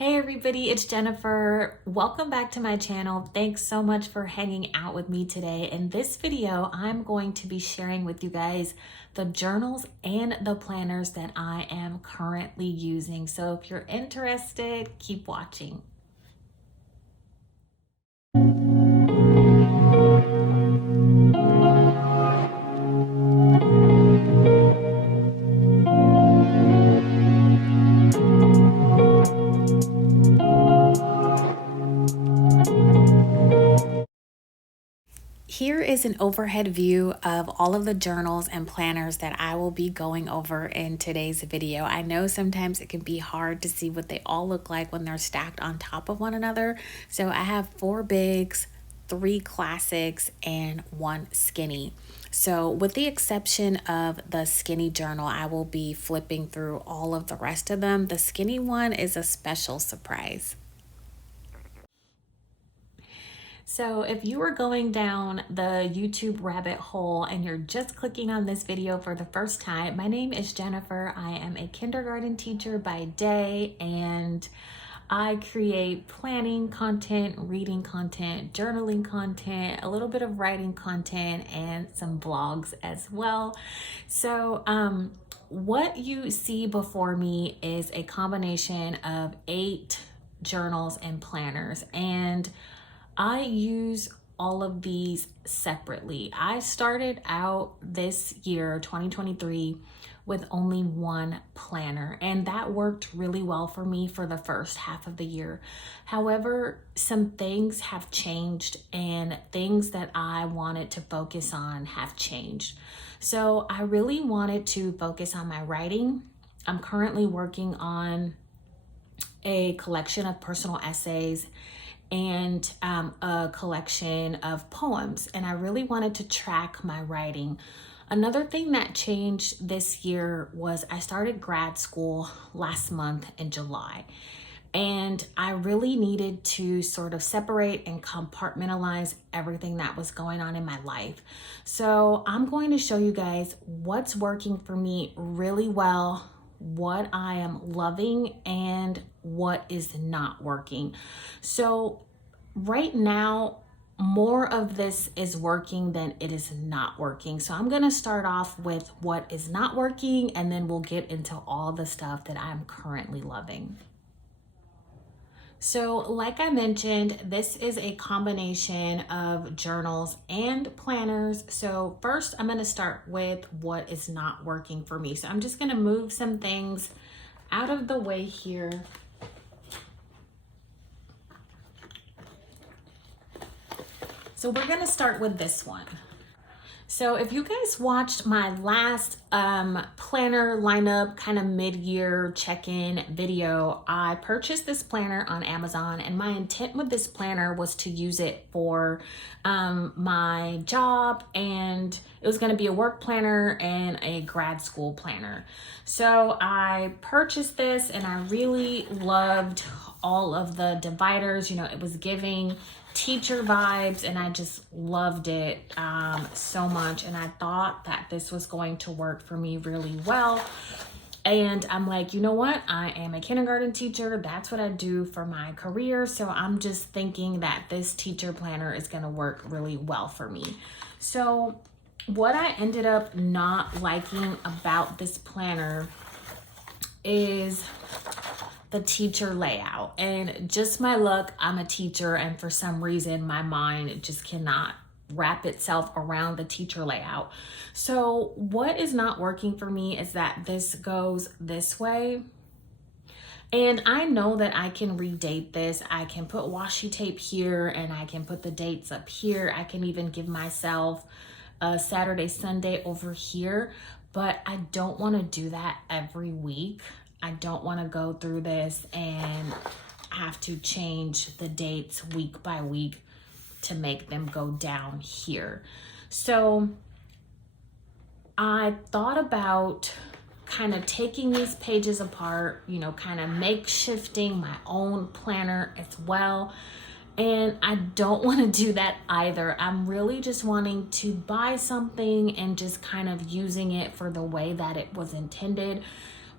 Hey everybody, it's Jennifer. Welcome back to my channel. Thanks so much for hanging out with me today. In this video, I'm going to be sharing with you guys the journals and the planners that I am currently using. So if you're interested, keep watching. Here is an overhead view of all of the journals and planners that I will be going over in today's video. I know sometimes it can be hard to see what they all look like when they're stacked on top of one another. So I have 4 bigs, 3 classics, and 1 skinny. So with the exception of the skinny journal, I will be flipping through all of the rest of them. The skinny one is a special surprise. So if you are going down the YouTube rabbit hole and you're just clicking on this video for the first time, my name is Jennifer. I am a kindergarten teacher by day, and I create planning content, reading content, journaling content, a little bit of writing content, and some vlogs as well. So what you see before me is a combination of 8 journals and planners, and I use all of these separately. I started out this year, 2023, with only 1 planner, and that worked really well for me for the first half of the year. However, some things have changed, and things that I wanted to focus on have changed. So I really wanted to focus on my writing. I'm currently working on a collection of personal essays and a collection of poems, and I really wanted to track my writing. Another thing that changed this year was I started grad school last month in July, and I really needed to sort of separate and compartmentalize everything that was going on in my life. So I'm going to show you guys what's working for me really well, what I am loving, and what is not working. So right now, more of this is working than it is not working. So I'm going to start off with what is not working, and then we'll get into all the stuff that I'm currently loving. So like I mentioned, this is a combination of journals and planners. So first I'm going to start with what is not working for me. So I'm just going to move some things out of the way here. So we're going to start with this one. So if you guys watched my last planner lineup kind of mid-year check-in video, I purchased this planner on Amazon, and my intent with this planner was to use it for my job, and it was going to be a work planner and a grad school planner. So I purchased this, and I really loved all of the dividers. You know, it was giving teacher vibes, and I just loved it so much, and I thought that this was going to work for me really well. And I'm like, you know what, I am a kindergarten teacher, that's what I do for my career, so I'm just thinking that this teacher planner is going to work really well for me. So what I ended up not liking about this planner is the teacher layout. And just my luck, I'm a teacher, and for some reason my mind just cannot wrap itself around the teacher layout. So what is not working for me is that this goes this way, and I know that I can redate this. I can put washi tape here, and I can put the dates up here. I can even give myself a Saturday, Sunday over here, but I don't want to do that every week. I don't want to go through this and have to change the dates week by week to make them go down here. So I thought about kind of taking these pages apart, you know, kind of makeshifting my own planner as well. And I don't want to do that either. I'm really just wanting to buy something and just kind of using it for the way that it was intended,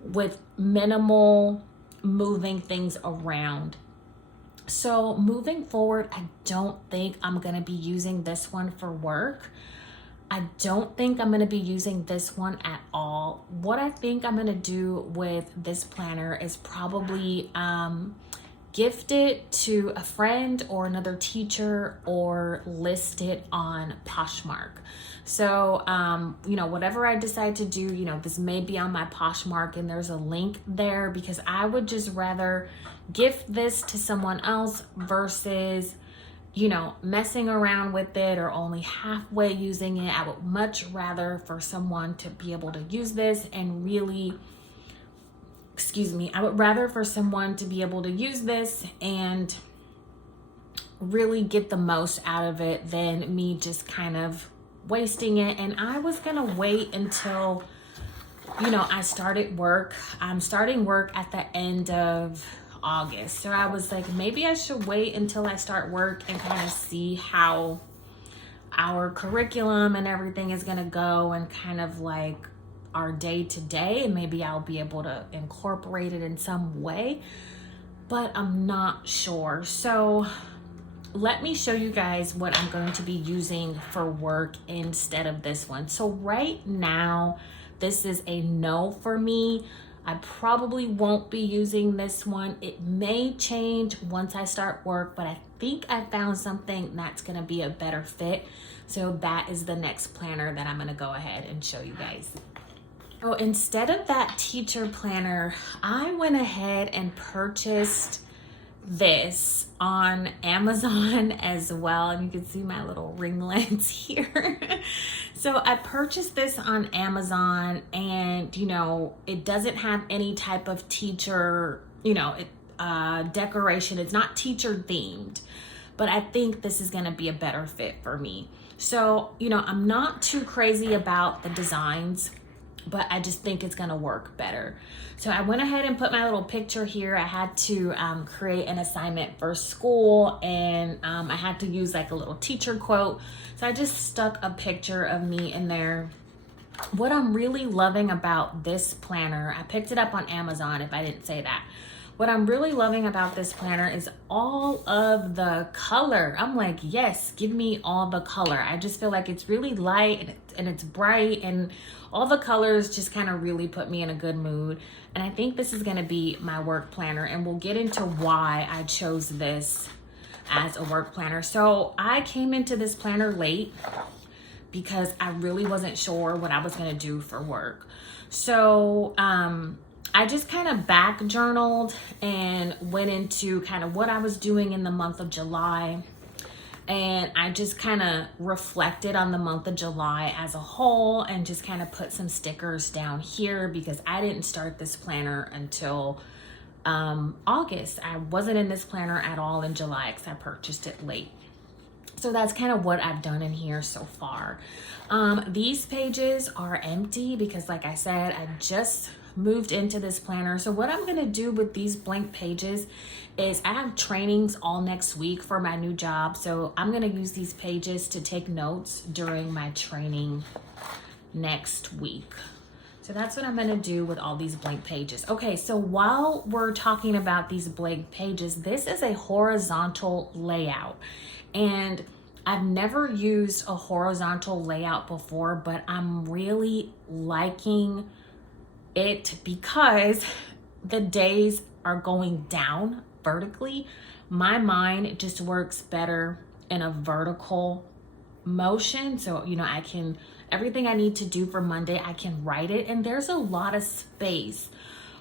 with minimal moving things around. So moving forward, I don't think I'm going to be using this one for work. I don't think I'm going to be using this one at all. What I think I'm going to do with this planner is probably gift it to a friend or another teacher, or list it on Poshmark. So, you know, whatever I decide to do, you know, this may be on my Poshmark and there's a link there, because I would just rather gift this to someone else versus, you know, messing around with it or only halfway using it. I would much rather for someone to be able to use this and really, I would rather for someone to be able to use this and really get the most out of it than me just kind of wasting it. And I was gonna wait until, you know, I started work. I'm starting work at the end of August. So I was like, maybe I should wait until I start work and kind of see how our curriculum and everything is gonna go, and kind of like our day to day, and maybe I'll be able to incorporate it in some way, but I'm not sure. So let me show you guys what I'm going to be using for work instead of this one. So right now, this is a no for me. I probably won't be using this one. It may change once I start work, but I think I found something that's gonna be a better fit. So that is the next planner that I'm gonna go ahead and show you guys. So instead of that teacher planner, I went ahead and purchased this on Amazon as well. And you can see my little ringlets here. So I purchased this on Amazon, and, you know, it doesn't have any type of teacher, you know, decoration. It's not teacher themed, but I think this is going to be a better fit for me. So, you know, I'm not too crazy about the designs, but I just think it's gonna work better. So I went ahead and put my little picture here. I had to create an assignment for school, and I had to use like a little teacher quote. So I just stuck a picture of me in there. What I'm really loving about this planner, I picked it up on Amazon if I didn't say that. What I'm really loving about this planner is all of the color. I'm like, yes, give me all the color. I just feel like it's really light and it's bright, and all the colors just kind of really put me in a good mood. And I think this is gonna be my work planner, and we'll get into why I chose this as a work planner. So I came into this planner late because I really wasn't sure what I was gonna do for work. So, I just kind of back journaled and went into kind of what I was doing in the month of July. And I just kind of reflected on the month of July as a whole, and just kind of put some stickers down here, because I didn't start this planner until August. I wasn't in this planner at all in July because I purchased it late. So that's kind of what I've done in here so far. These pages are empty because, like I said, I just moved into this planner. So what I'm gonna do with these blank pages is I have trainings all next week for my new job. So I'm gonna use these pages to take notes during my training next week. So that's what I'm gonna do with all these blank pages. Okay, so while we're talking about these blank pages, this is a horizontal layout. And I've never used a horizontal layout before, but I'm really liking it because the days are going down vertically. My mind just works better in a vertical motion. So, you know, I can, everything I need to do for Monday, I can write it, and there's a lot of space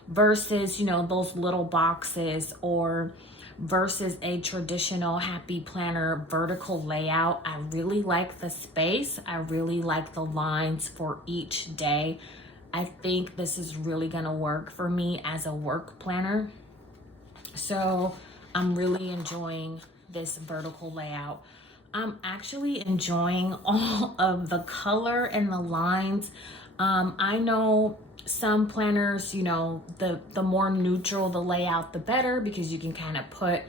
versus, you know, those little boxes, or versus a traditional happy planner vertical layout. I really like the space. I really like the lines for each day. I think this is really gonna work for me as a work planner. So I'm really enjoying this vertical layout. I'm actually enjoying all of the color and the lines. I know some planners, you know, the more neutral the layout, the better, because you can kind of put,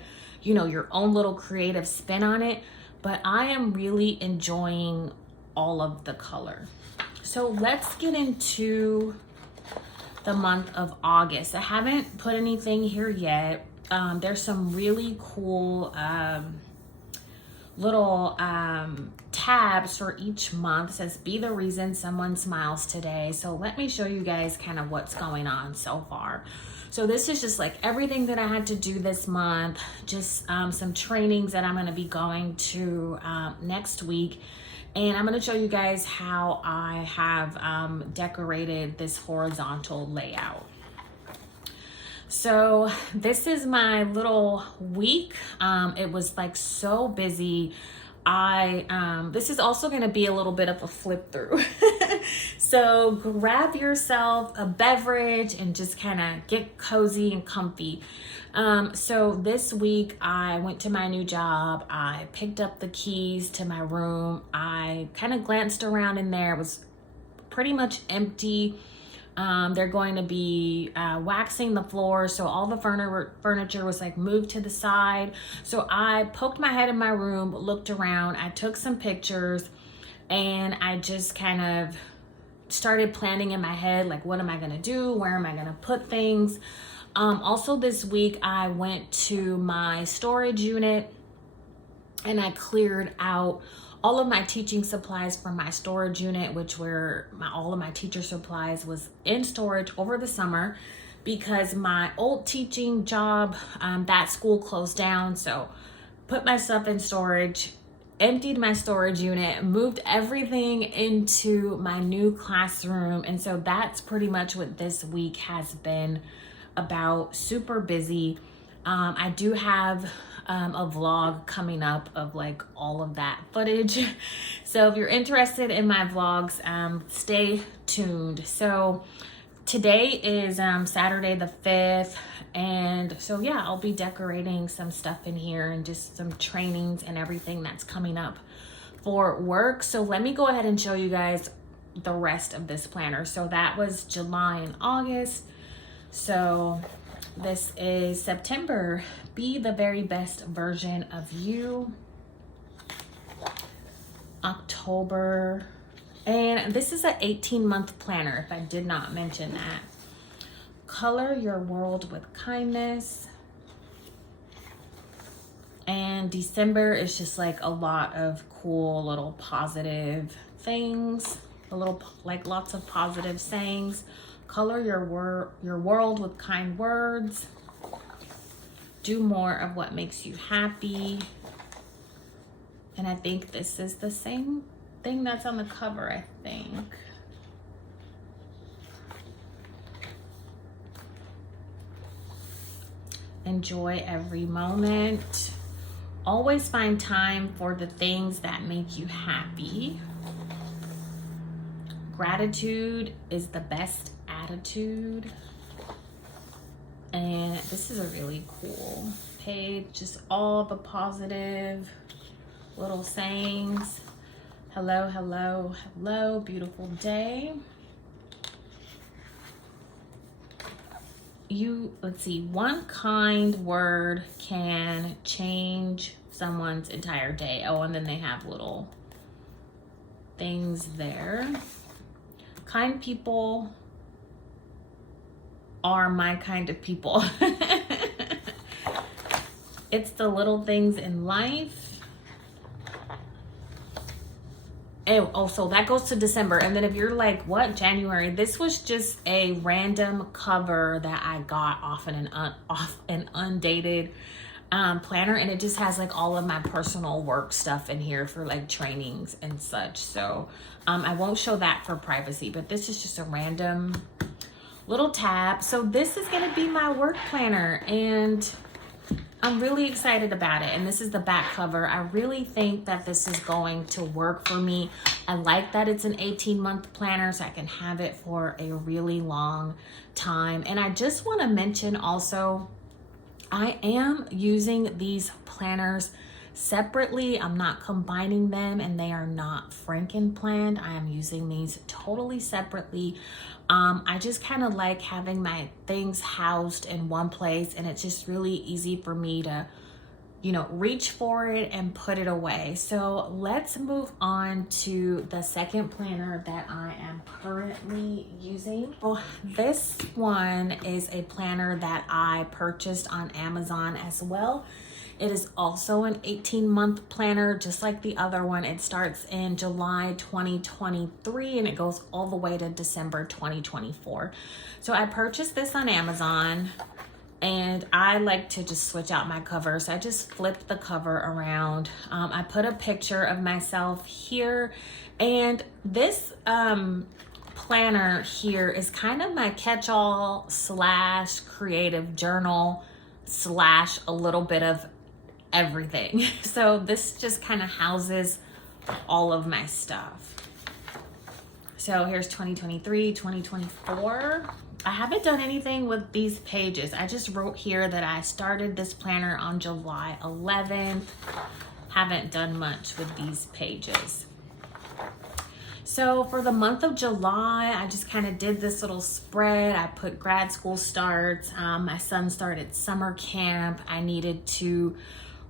you know, your own little creative spin on it. But I am really enjoying all of the color. So let's get into the month of August. I haven't put anything here yet. There's some really cool little tabs for each month. It says be the reason someone smiles today. So let me show you guys kind of what's going on so far. So this is just like everything that I had to do this month, just some trainings that I'm going to be going to next week. And I'm going to show you guys how I have decorated this horizontal layout. So this is my little week. It was like so busy. This is also going to be a little bit of a flip through. So grab yourself a beverage and just kind of get cozy and comfy. So this week I went to my new job. I picked up the keys to my room. I kind of glanced around in there. It was pretty much empty. They're going to be waxing the floor, so all the furniture was like moved to the side. So I poked my head in my room, looked around, I took some pictures, and I just kind of started planning in my head, like, what am I gonna do? Where am I gonna put things? Also this week I went to my storage unit and I cleared out all of my teaching supplies from my storage unit, which were all of my teacher supplies was in storage over the summer because my old teaching job, that school closed down. So put my stuff in storage, emptied my storage unit, moved everything into my new classroom. And so that's pretty much what this week has been about. Super busy. I do have a vlog coming up of like all of that footage. So if you're interested in my vlogs, stay tuned. So today is Saturday the 5th. And so yeah, I'll be decorating some stuff in here and just some trainings and everything that's coming up for work. So let me go ahead and show you guys the rest of this planner. So that was July and August. So this is September. Be the very best version of you. October. And this is an 18-month planner, if I did not mention that. Color your world with kindness. And December is just like a lot of cool little positive things. A little, like lots of positive sayings. Color your world with kind words. Do more of what makes you happy. And I think this is the same thing that's on the cover, I think. Enjoy every moment. Always find time for the things that make you happy. Gratitude is the best attitude. And this is a really cool page, just all the positive little sayings. Hello, hello, hello, beautiful day. Let's see, one kind word can change someone's entire day. Oh, and then they have little things there. Kind people are my kind of people. It's the little things in life. And also that goes to December. And then if you're like, what, January? This was just a random cover that I got off an undated planner, and it just has like all of my personal work stuff in here for like trainings and such. So I won't show that for privacy, but this is just a random little tab. So this is going to be my work planner, and I'm really excited about it. And this is the back cover. I really think that this is going to work for me. I like that it's an 18-month planner, so I can have it for a really long time. And I just want to mention also, I am using these planners separately. I'm not combining them, and they are not Franken-planned. I am using these totally separately. I just kind of like having my things housed in one place, and it's just really easy for me to you know, reach for it and put it away. So let's move on to the second planner that I am currently using. Well, this one is a planner that I purchased on Amazon as well. It is also an 18-month planner, just like the other one. It starts in July 2023 and it goes all the way to December 2024. So I purchased this on Amazon. And I like to just switch out my covers. I just flipped the cover around. I put a picture of myself here. And this planner here is kind of my catch-all slash creative journal slash a little bit of everything. So this just kind of houses all of my stuff. So here's 2023, 2024. I haven't done anything with these pages. I just wrote here that I started this planner on July 11th. Haven't done much with these pages. So for the month of July, I just kind of did this little spread. I put grad school starts. My son started summer camp. I needed to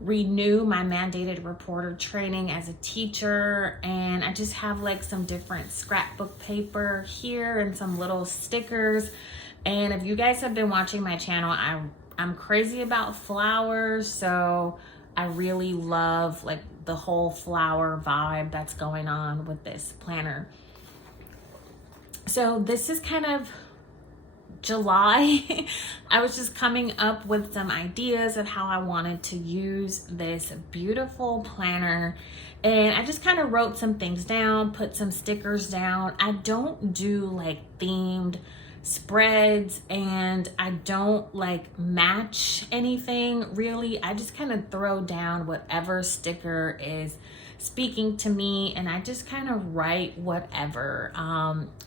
renew my mandated reporter training as a teacher, and I just have like some different scrapbook paper here and some little stickers. And if you guys have been watching my channel, I'm crazy about flowers, so I really love like the whole flower vibe that's going on with this planner. So this is kind of July. I was just coming up with some ideas of how I wanted to use this beautiful planner, and I just kind of wrote some things down, put some stickers down. I don't do like themed spreads, and I don't like match anything really. I just kind of throw down whatever sticker is speaking to me, and I just kind of write whatever.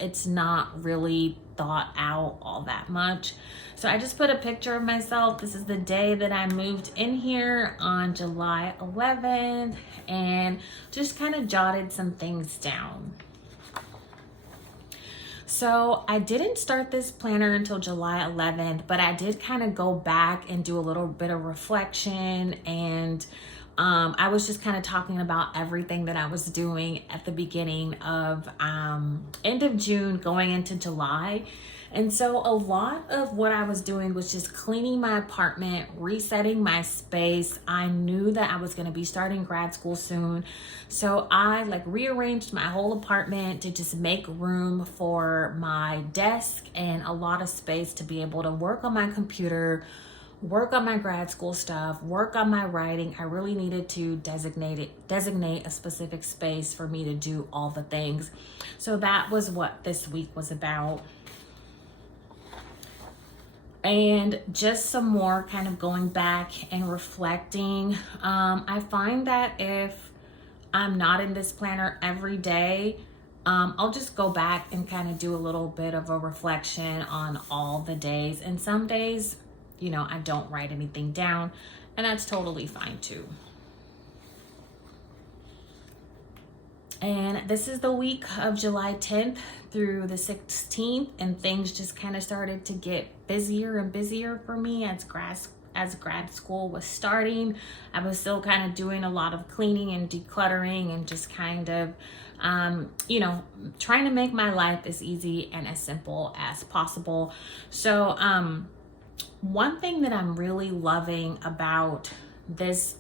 It's not really thought out all that much. So I just put a picture of myself. This is the day that I moved in here on July 11th, and just kind of jotted some things down. So I didn't start this planner until July 11th, but I did kind of go back and do a little bit of reflection, and I was just kind of talking about everything that I was doing at the beginning of end of June going into July. And so a lot of what I was doing was just cleaning my apartment, resetting my space. I knew that I was going to be starting grad school soon. So I like rearranged my whole apartment to just make room for my desk and a lot of space to be able to work on my computer, work on my grad school stuff, work on my writing. I really needed to designate a specific space for me to do all the things. So that was what this week was about. And just some more kind of going back and reflecting. I find that if I'm not in this planner every day, I'll just go back and kind of do a little bit of a reflection on all the days. And some days, you know, I don't write anything down, and that's totally fine too. And this is the week of July 10th through the 16th, and things just kind of started to get busier and busier for me as grad school was starting. I was still kind of doing a lot of cleaning and decluttering and just kind of, you know, trying to make my life as easy and as simple as possible. So, one thing that I'm really loving about this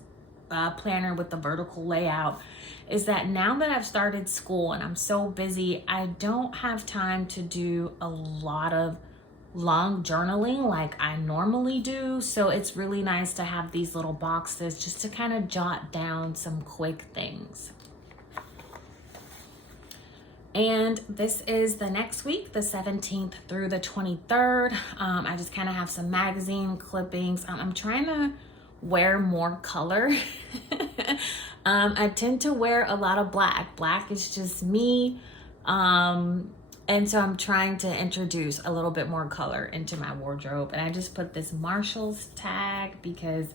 planner with the vertical layout is that now that I've started school and I'm so busy, I don't have time to do a lot of long journaling like I normally do. So it's really nice to have these little boxes just to kind of jot down some quick things. And this is the next week, the 17th through the 23rd. I just kind of have some magazine clippings. I'm trying to wear more color. I tend to wear a lot of black. Black is just me. And so I'm trying to introduce a little bit more color into my wardrobe. And I just put this Marshalls tag because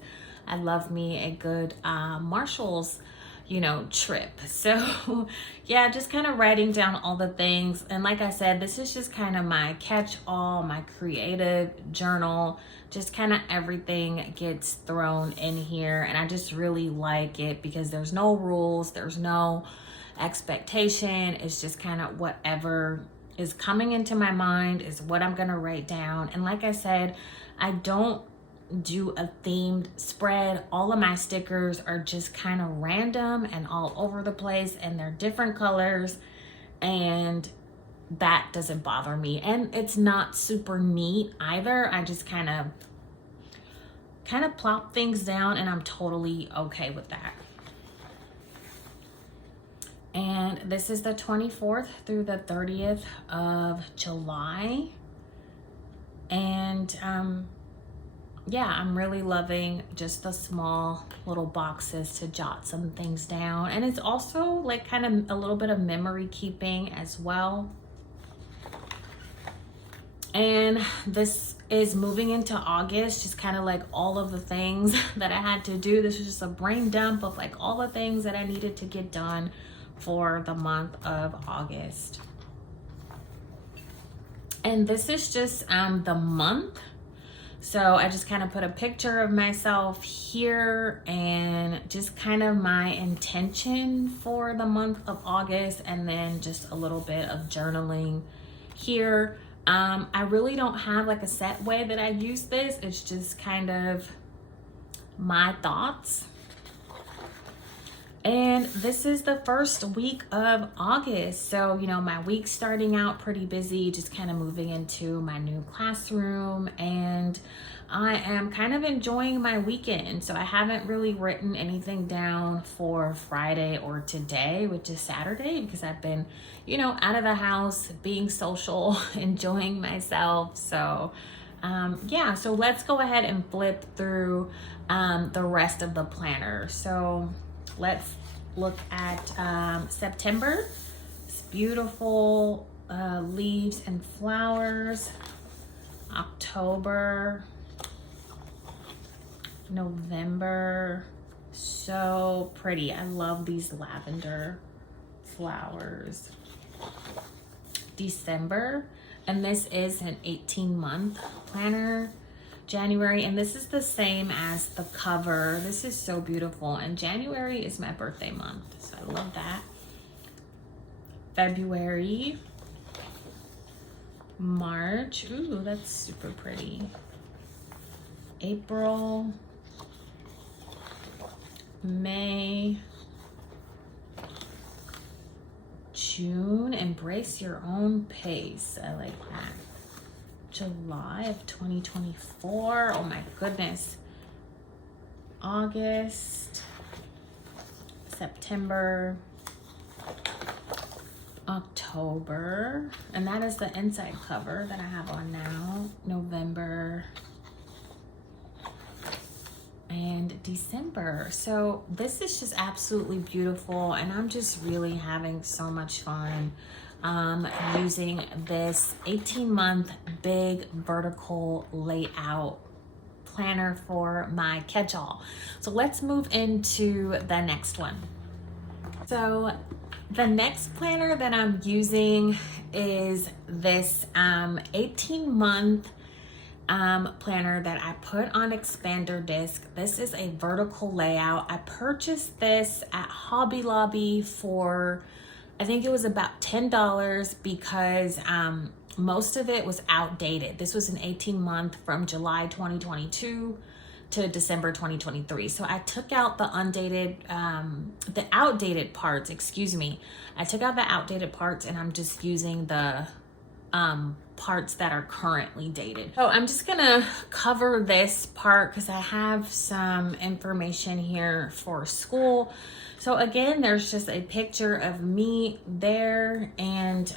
I love me a good Marshalls, you know, trip. So yeah, just kind of writing down all the things. And like I said, this is just kind of my catch-all, my creative journal. Just kind of everything gets thrown in here. And I just really like it because there's no rules, there's no expectation. It's just kind of whatever is coming into my mind is what I'm gonna write down. And like I said, I don't do a themed spread. All of my stickers are just kind of random and all over the place, and they're different colors, and that doesn't bother me. And it's not super neat either. I just kind of plop things down, and I'm totally okay with that. And this is the 24th through the 30th of July. And yeah, I'm really loving just the small little boxes to jot some things down. And it's also like kind of a little bit of memory keeping as well. And this is moving into August, just kind of like all of the things that I had to do. This was just a brain dump of like all the things that I needed to get done for the month of August. And this is just the month. So I just kind of put a picture of myself here and just kind of my intention for the month of August, and then just a little bit of journaling here. I really don't have like a set way that I use this. It's just kind of my thoughts. And this is the first week of August. So, you know, my week's starting out pretty busy, just kind of moving into my new classroom. And I am kind of enjoying my weekend. So I haven't really written anything down for Friday or today, which is Saturday, because I've been, you know, out of the house, being social, enjoying myself. So yeah, so let's go ahead and flip through the rest of the planner. So let's look at September. It's beautiful leaves and flowers. October, November, so pretty. I love these lavender flowers. December, and this is an 18-month planner. January, and this is the same as the cover. This is so beautiful, and January is my birthday month, so I love that. February, March, ooh, that's super pretty. April, May, June, embrace your own pace. I like that. July of 2024. Oh my goodness. August, September, October, and that is the inside cover that I have on now. November and December. So this is just absolutely beautiful, and I'm just really having so much fun using this 18-month big vertical layout planner for my catch-all. So let's move into the next one. So the next planner that I'm using is this 18-month planner that I put on expander disc. This is a vertical layout. I purchased this at Hobby Lobby for, I think it was about $10, because most of it was outdated. This was an 18-month from July 2022 to December 2023. So I took out the outdated parts, excuse me. I took out the outdated parts, and I'm just using the parts that are currently dated. So I'm just gonna cover this part because I have some information here for school. So again, there's just a picture of me there, and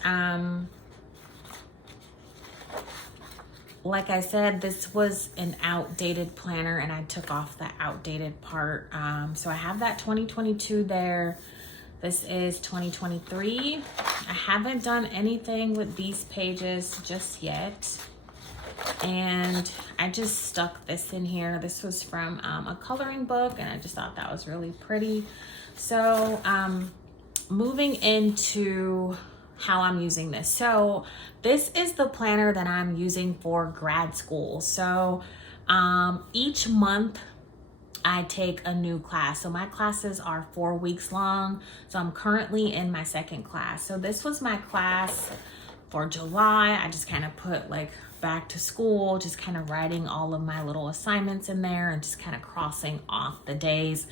like I said, this was an outdated planner, and I took off the outdated part. So I have that 2022 there. This is 2023. I haven't done anything with these pages just yet. And I just stuck this in here. This was from a coloring book, and I just thought that was really pretty. So moving into how I'm using this. So this is the planner that I'm using for grad school. So each month I take a new class. So my classes are 4 weeks long. So I'm currently in my second class. So this was my class for July. I just kind of put like back to school, just kind of writing all of my little assignments in there and just kind of crossing off the days.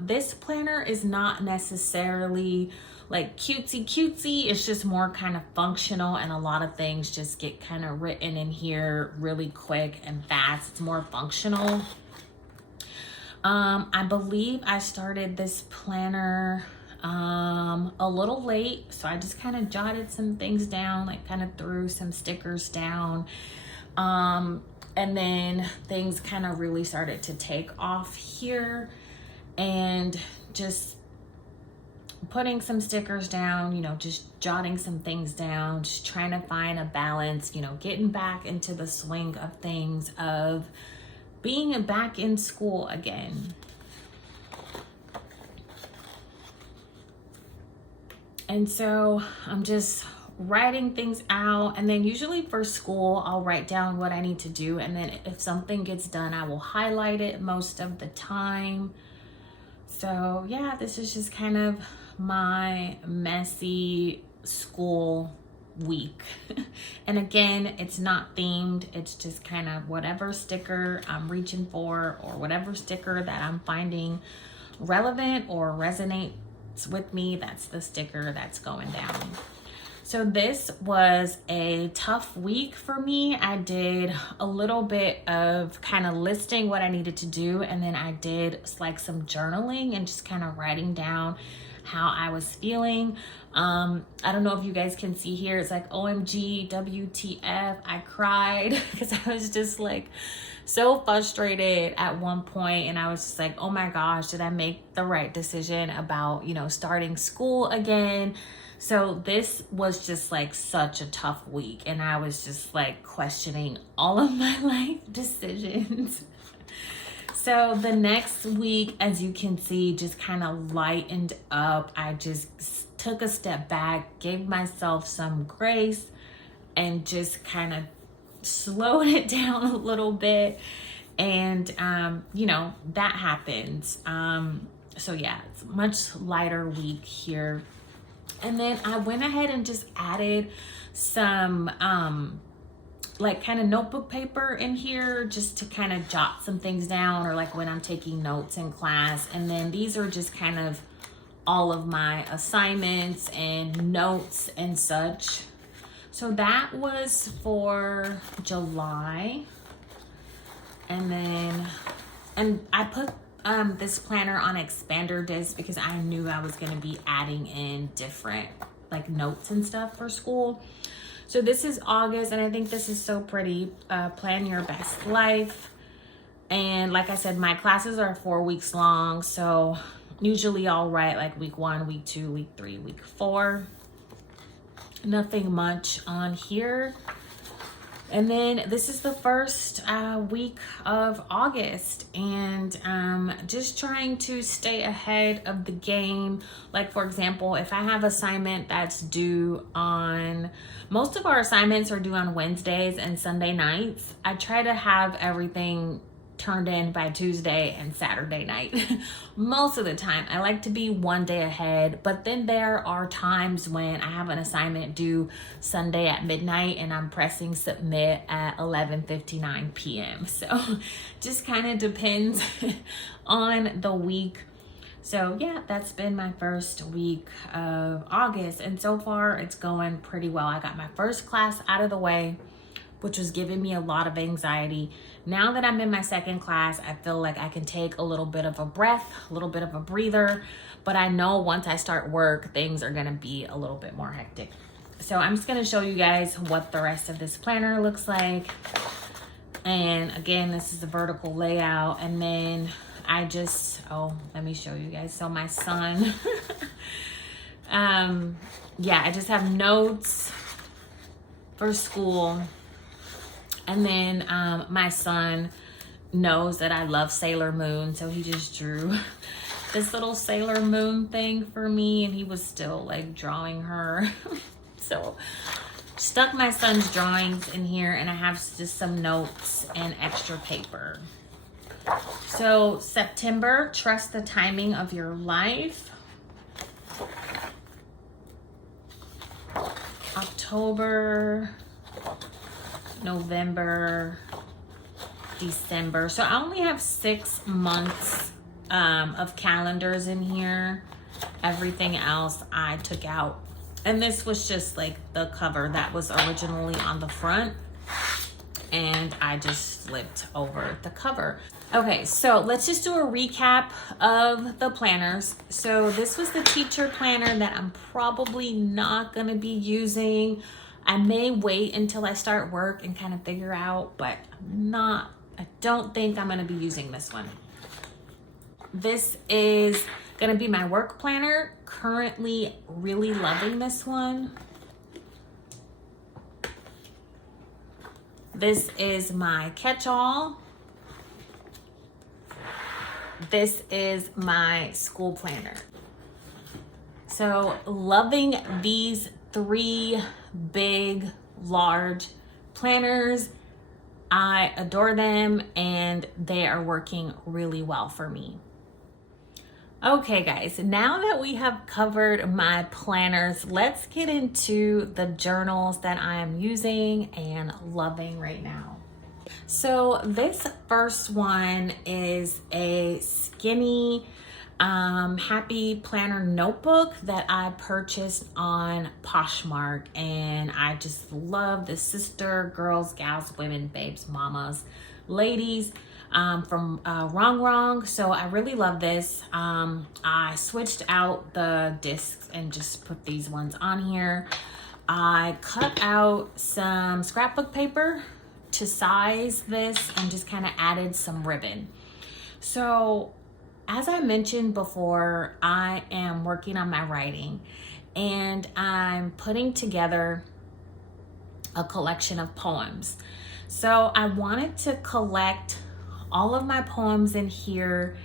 This planner is not necessarily like cutesy. It's just more kind of functional, and a lot of things just get kind of written in here really quick and fast. It's more functional. I believe I started this planner a little late, so I just kind of jotted some things down, like kind of threw some stickers down, and then things kind of really started to take off here, and just putting some stickers down, you know, just jotting some things down, just trying to find a balance, you know, getting back into the swing of things, of being back in school again. And so I'm just writing things out, and then usually for school I'll write down what I need to do, and then if something gets done I will highlight it most of the time. So yeah, this is just kind of my messy school week. And again, it's not themed, it's just kind of whatever sticker I'm reaching for, or whatever sticker that I'm finding relevant or resonates with me, that's the sticker that's going down. So this was a tough week for me. I did a little bit of kind of listing what I needed to do, and then I did like some journaling and just kind of writing down how I was feeling. I don't know if you guys can see here, it's like OMG, WTF, I cried because I was just like so frustrated at one point, and I was just like, oh my gosh, did I make the right decision about, you know, starting school again? So this was just like such a tough week, and I was just like questioning all of my life decisions. So the next week, as you can see, just kind of lightened up. I just took a step back, gave myself some grace, and just kind of slowed it down a little bit. And, you know, that happens. So yeah, it's a much lighter week here. And then I went ahead and just added some, like kind of notebook paper in here, just to kind of jot some things down, or like when I'm taking notes in class. And then these are just kind of all of my assignments and notes and such. So that was for July. And I put this planner on expander disc because I knew I was going to be adding in different like notes and stuff for school. So this is August, and I think this is so pretty. Plan your best life. And like I said, my classes are 4 weeks long, so usually I'll write like week 1, week 2, week 3, week 4. Nothing much on here. And then this is the first week of August, and just trying to stay ahead of the game. Like for example, if I have assignment that's due on, most of our assignments are due on Wednesdays and Sunday nights. I try to have everything turned in by Tuesday and Saturday night. Most of the time I like to be one day ahead, but then there are times when I have an assignment due Sunday at midnight and I'm pressing submit at 11:59 p.m. So just kind of depends on the week. So yeah, that's been my first week of August, and so far it's going pretty well. I got my first class out of the way, which was giving me a lot of anxiety. Now that I'm in my second class, I feel like I can take a little bit of a breath, a little bit of a breather, but I know once I start work, things are gonna be a little bit more hectic. So I'm just gonna show you guys what the rest of this planner looks like. And again, this is a vertical layout. And then I just, let me show you guys. So my son, yeah, I just have notes for school. And then my son knows that I love Sailor Moon, so he just drew this little Sailor Moon thing for me, and he was still like drawing her. So stuck my son's drawings in here, and I have just some notes and extra paper. So September, trust the timing of your life. October, November, December. So I only have 6 months of calendars in here. Everything else I took out. And this was just like the cover that was originally on the front. And I just flipped over the cover. Okay, so let's just do a recap of the planners. So this was the teacher planner that I'm probably not gonna be using. I may wait until I start work and kind of figure out, but I don't think I'm gonna be using this one. This is gonna be my work planner. Currently really loving this one. This is my catch-all. This is my school planner. So loving these 3 big, large planners. I adore them and they are working really well for me. Okay guys, now that we have covered my planners, let's get into the journals that I am using and loving right now. So this first one is a skinny happy planner notebook that I purchased on Poshmark, and I just love the sister, girls, gals, women, babes, mamas, ladies from Wrong. So I really love this. I switched out the discs and just put these ones on here. I cut out some scrapbook paper to size this and just kind of added some ribbon. So as I mentioned before, I am working on my writing and I'm putting together a collection of poems. So I wanted to collect all of my poems in here,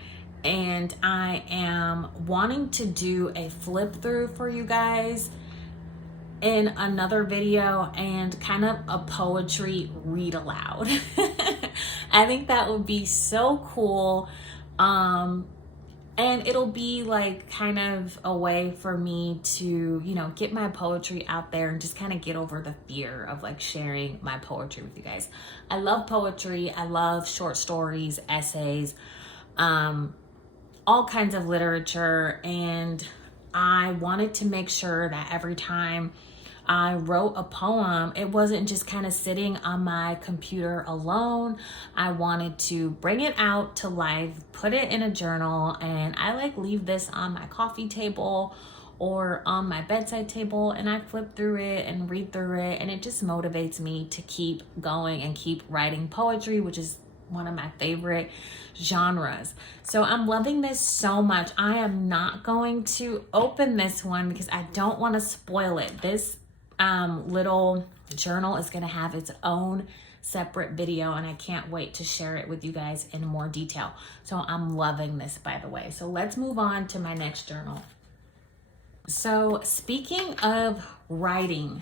and I am wanting to do a flip through for you guys in another video and kind of a poetry read aloud. I think that would be so cool. And it'll be like kind of a way for me to, you know, get my poetry out there and just kind of get over the fear of like sharing my poetry with you guys. I love poetry. I love short stories, essays, all kinds of literature. And I wanted to make sure that every time I wrote a poem, it wasn't just kind of sitting on my computer alone. I wanted to bring it out to life, put it in a journal, and I like leave this on my coffee table or on my bedside table, and I flip through it and read through it, and it just motivates me to keep going and keep writing poetry, which is one of my favorite genres. So I'm loving this so much. I am not going to open this one because I don't want to spoil it. This little journal is going to have its own separate video, and I can't wait to share it with you guys in more detail. So I'm loving this, by the way. So let's move on to my next journal. So speaking of writing,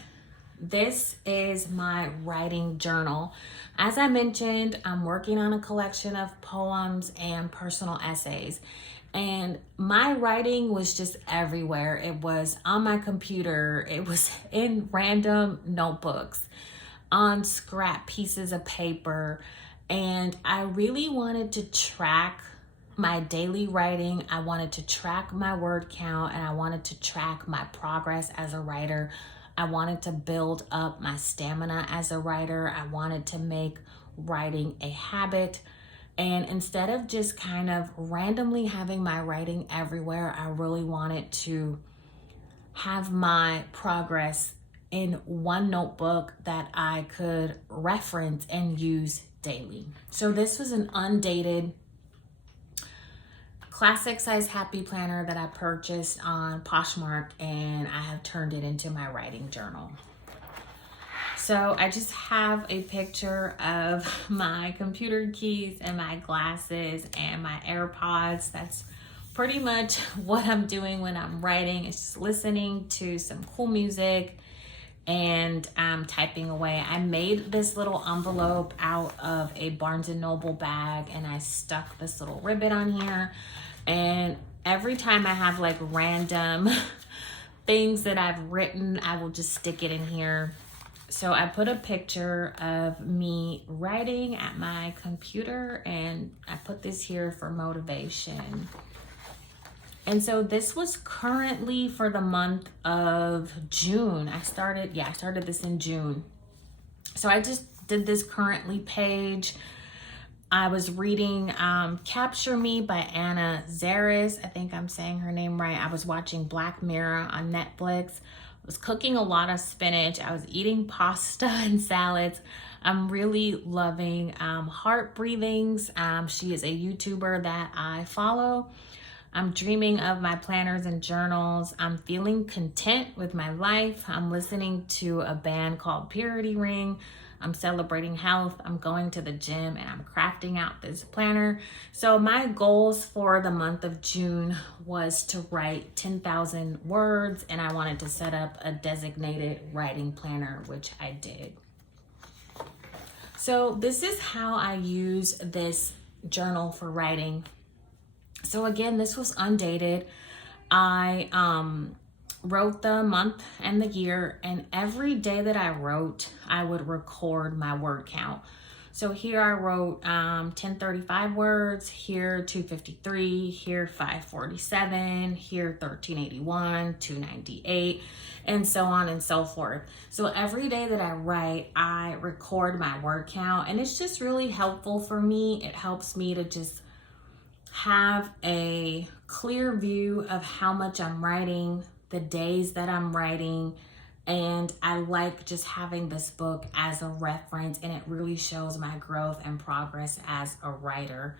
this is my writing journal. As I mentioned, I'm working on a collection of poems and personal essays. And my writing was just everywhere. It was on my computer. It was in random notebooks, on scrap pieces of paper. And I really wanted to track my daily writing. I wanted to track my word count, and I wanted to track my progress as a writer. I wanted to build up my stamina as a writer. I wanted to make writing a habit. And instead of just kind of randomly having my writing everywhere, I really wanted to have my progress in one notebook that I could reference and use daily. So this was an undated classic size happy planner that I purchased on Poshmark, and I have turned it into my writing journal. So I just have a picture of my computer keys and my glasses and my AirPods. That's pretty much what I'm doing when I'm writing. It's just listening to some cool music and I'm typing away. I made this little envelope out of a Barnes & Noble bag and I stuck this little ribbon on here. And every time I have like random things that I've written, I will just stick it in here. So I put a picture of me writing at my computer and I put this here for motivation. And so this was currently for the month of June. I started this in June. So I just did this currently page. I was reading Capture Me by Anna Zaris. I think I'm saying her name right. I was watching Black Mirror on Netflix. I was cooking a lot of spinach. I was eating pasta and salads. I'm really loving Heart Breathings. She is a YouTuber that I follow. I'm dreaming of my planners and journals. I'm feeling content with my life. I'm listening to a band called Purity Ring. I'm celebrating health. I'm going to the gym and I'm crafting out this planner. So my goals for the month of June was to write 10,000 words and I wanted to set up a designated writing planner, which I did. So this is how I use this journal for writing. So again, this was undated. I wrote the month and the year, and every day that I wrote, I would record my word count. So here I wrote 1035 words, here 253, here 547, here 1381, 298, and so on and so forth. So every day that I write, I record my word count, and it's just really helpful for me. It helps me to just have a clear view of how much I'm writing, the days that I'm writing, and I like just having this book as a reference, and it really shows my growth and progress as a writer.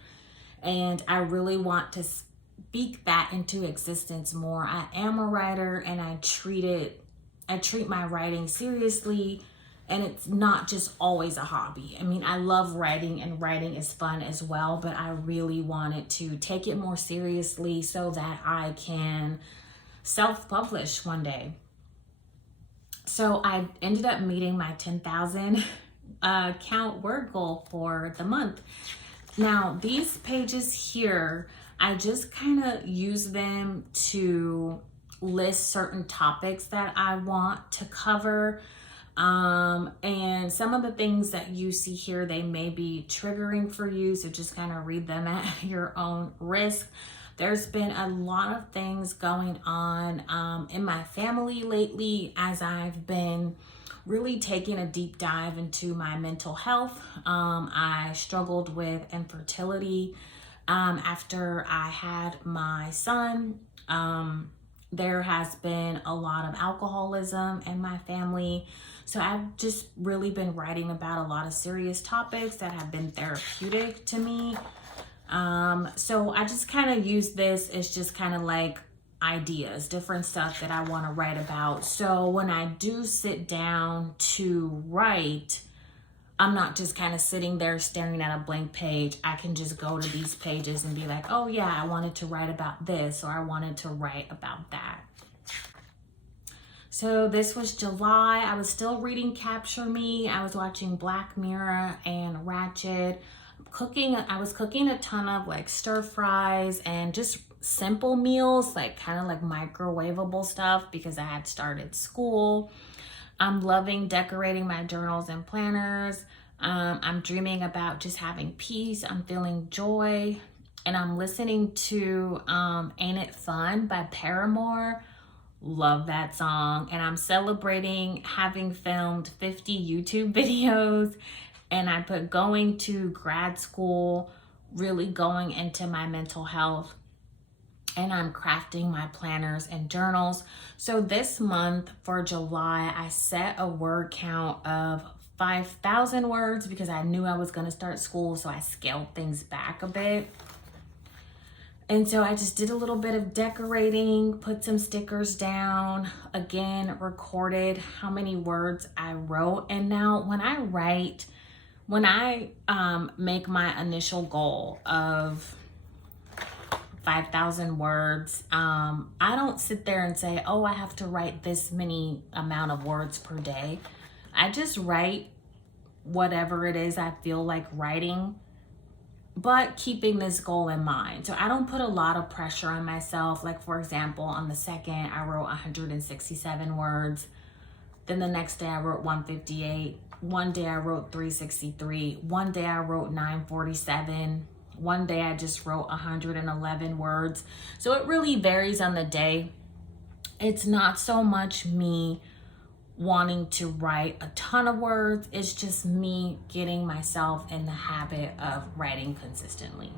And I really want to speak that into existence more. I am a writer and I treat my writing seriously. And it's not just always a hobby. I mean, I love writing and writing is fun as well, but I really wanted to take it more seriously so that I can self-publish one day. So I ended up meeting my 10,000 count word goal for the month. Now, these pages here, I just kind of use them to list certain topics that I want to cover. And some of the things that you see here, they may be triggering for you, so just kind of read them at your own risk. There's been a lot of things going on in my family lately as I've been really taking a deep dive into my mental health. I struggled with infertility after I had my son. There has been a lot of alcoholism in my family. So I've just really been writing about a lot of serious topics that have been therapeutic to me. So I just kind of use this as just kind of like ideas, different stuff that I want to write about. So when I do sit down to write, I'm not just kind of sitting there staring at a blank page. I can just go to these pages and be like, oh yeah, I wanted to write about this, or I wanted to write about that. So this was July. I was still reading Capture Me. I was watching Black Mirror and Ratchet. I was cooking a ton of like stir fries and just simple meals, like kind of like microwavable stuff because I had started school. I'm loving decorating my journals and planners. I'm dreaming about just having peace. I'm feeling joy. And I'm listening to Ain't It Fun by Paramore. Love that song. And I'm celebrating having filmed 50 YouTube videos. And I put going to grad school, really going into my mental health. And I'm crafting my planners and journals. So this month for July, I set a word count of 5,000 words because I knew I was going to start school. So I scaled things back a bit. And so I just did a little bit of decorating, put some stickers down, again, recorded how many words I wrote. And now when I write, when I make my initial goal of 5,000 words, I don't sit there and say, oh, I have to write this many amount of words per day. I just write whatever it is I feel like writing, but keeping this goal in mind. So I don't put a lot of pressure on myself. Like, for example, on the 2nd, I wrote 167 words. Then the next day I wrote 158. One day I wrote 363. One day I wrote 947. One day I just wrote 111 words. So it really varies on the day. It's not so much me wanting to write a ton of words. It's just me getting myself in the habit of writing consistently.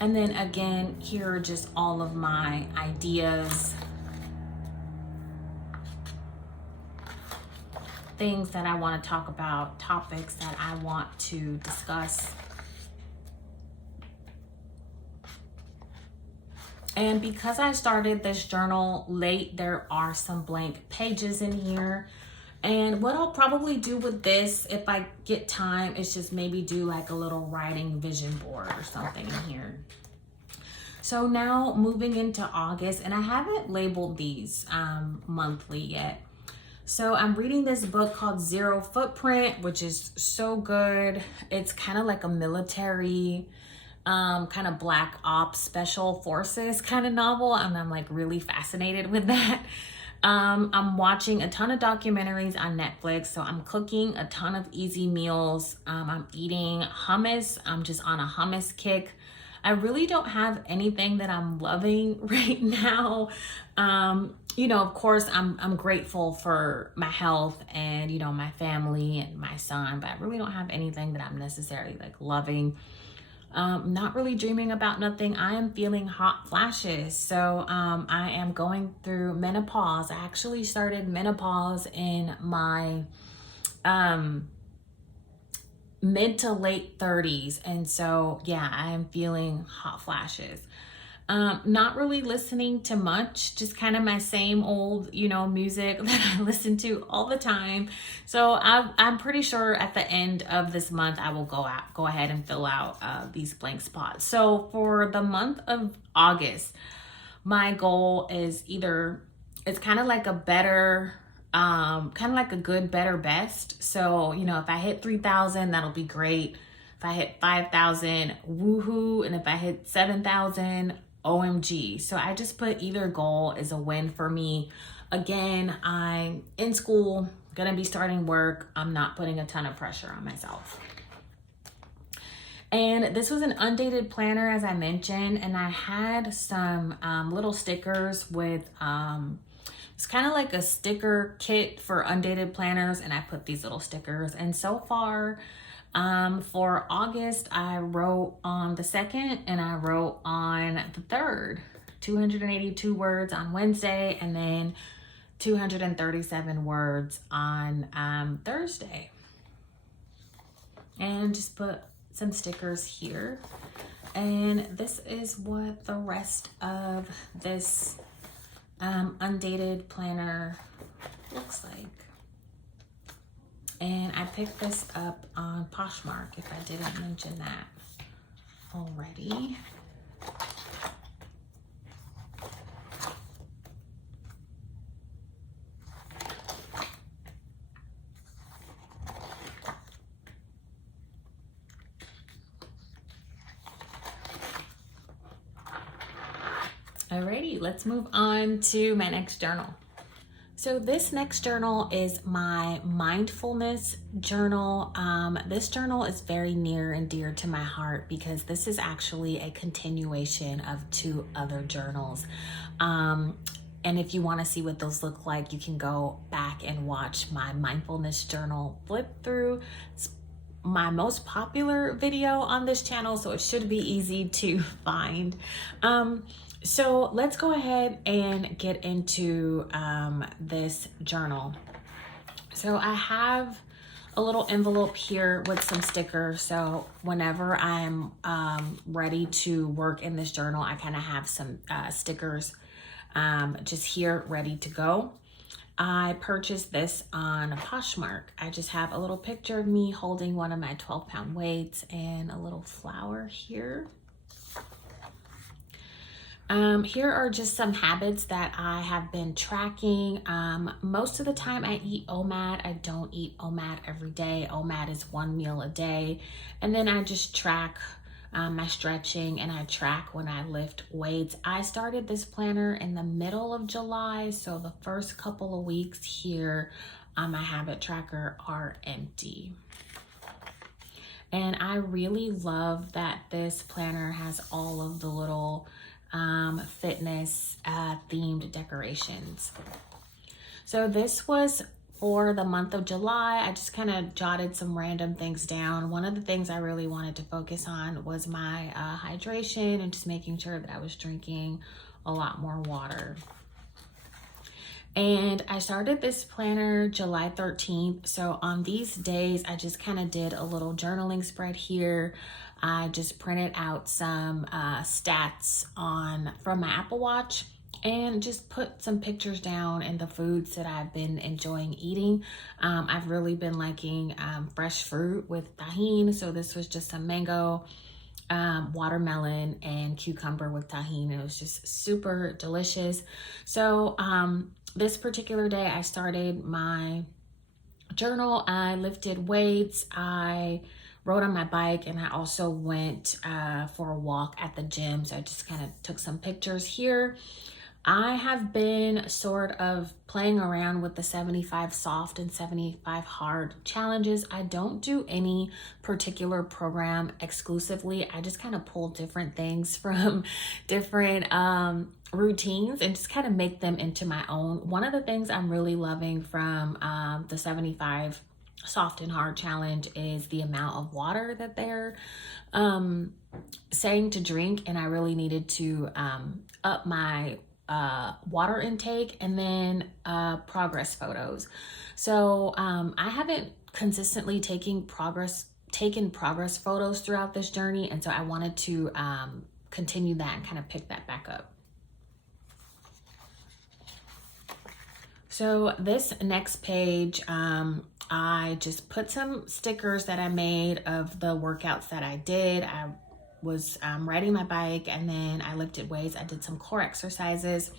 And then again, here are just all of my ideas, things that I want to talk about, topics that I want to discuss. And because I started this journal late, there are some blank pages in here. And what I'll probably do with this, if I get time, is just maybe do like a little writing vision board or something in here. So now moving into August, and I haven't labeled these monthly yet. So I'm reading this book called Zero Footprint, which is so good. It's kind of like a military, kind of black ops special forces kind of novel, and I'm like really fascinated with that. I'm watching a ton of documentaries on Netflix, so I'm cooking a ton of easy meals. I'm eating hummus. I'm just on a hummus kick. I really don't have anything that I'm loving right now. You know, of course, I'm grateful for my health and, you know, my family and my son, but I really don't have anything that I'm necessarily like loving. Not really dreaming about nothing. I am feeling hot flashes. So I am going through menopause. I actually started menopause in my mid to late 30s. And so, yeah, I am feeling hot flashes. Not really listening to much, just kind of my same old, you know, music that I listen to all the time. So I'm pretty sure at the end of this month, I will go ahead and fill out these blank spots. So for the month of August, my goal is it's kind of like a better, kind of like a good, better, best. So, you know, if I hit 3,000, that'll be great. If I hit 5,000, woohoo. And if I hit 7,000, OMG. So I just put either goal is a win for me. Again, I'm in school, gonna be starting work. I'm not putting a ton of pressure on myself. And this was an undated planner, as I mentioned, and I had some little stickers with, it's kind of like a sticker kit for undated planners, and I put these little stickers. And so far, for August, I wrote on the 2nd and I wrote on the 3rd, 282 words on Wednesday, and then 237 words on Thursday. And just put some stickers here. And this is what the rest of this undated planner looks like. And I picked this up on Poshmark, if I didn't mention that already. Alrighty, let's move on to my next journal. So this next journal is my mindfulness journal. This journal is very near and dear to my heart because this is actually a continuation of 2 other journals. And if you want to see what those look like, you can go back and watch my mindfulness journal flip through. It's my most popular video on this channel, so it should be easy to find. So let's go ahead and get into this journal. So I have a little envelope here with some stickers. So whenever I'm ready to work in this journal, I kind of have some stickers just here ready to go. I purchased this on Poshmark. I just have a little picture of me holding one of my 12-pound weights and a little flower here. Here are just some habits that I have been tracking. Most of the time I eat OMAD. I don't eat OMAD every day. OMAD is 1 meal a day. And then I just track my stretching, and I track when I lift weights. I started this planner in the middle of July, so the first couple of weeks here on my habit tracker are empty. And I really love that this planner has all of the little fitness themed decorations. So this was for the month of July. I just kind of jotted some random things down. One of the things I really wanted to focus on was my hydration and just making sure that I was drinking a lot more water. And I started this planner July 13th. So on these days, I just kind of did a little journaling spread here. I just printed out some stats from my Apple Watch and just put some pictures down and the foods that I've been enjoying eating. I've really been liking fresh fruit with tahini. So this was just some mango, watermelon, and cucumber with tahini. It was just super delicious. So this particular day, I started my journal. I lifted weights. I rode on my bike, and I also went for a walk at the gym. So I just kind of took some pictures here. I have been sort of playing around with the 75 soft and 75 hard challenges. I don't do any particular program exclusively. I just kind of pull different things from different routines and just kind of make them into my own. One of the things I'm really loving from the 75 soft and hard challenge is the amount of water that they're saying to drink, and I really needed to up my water intake, and then progress photos. So I haven't consistently taken progress photos throughout this journey, and so I wanted to continue that and kind of pick that back up. So this next page, I just put some stickers that I made of the workouts that I did. I was riding my bike, and then I lifted weights. I did some core exercises.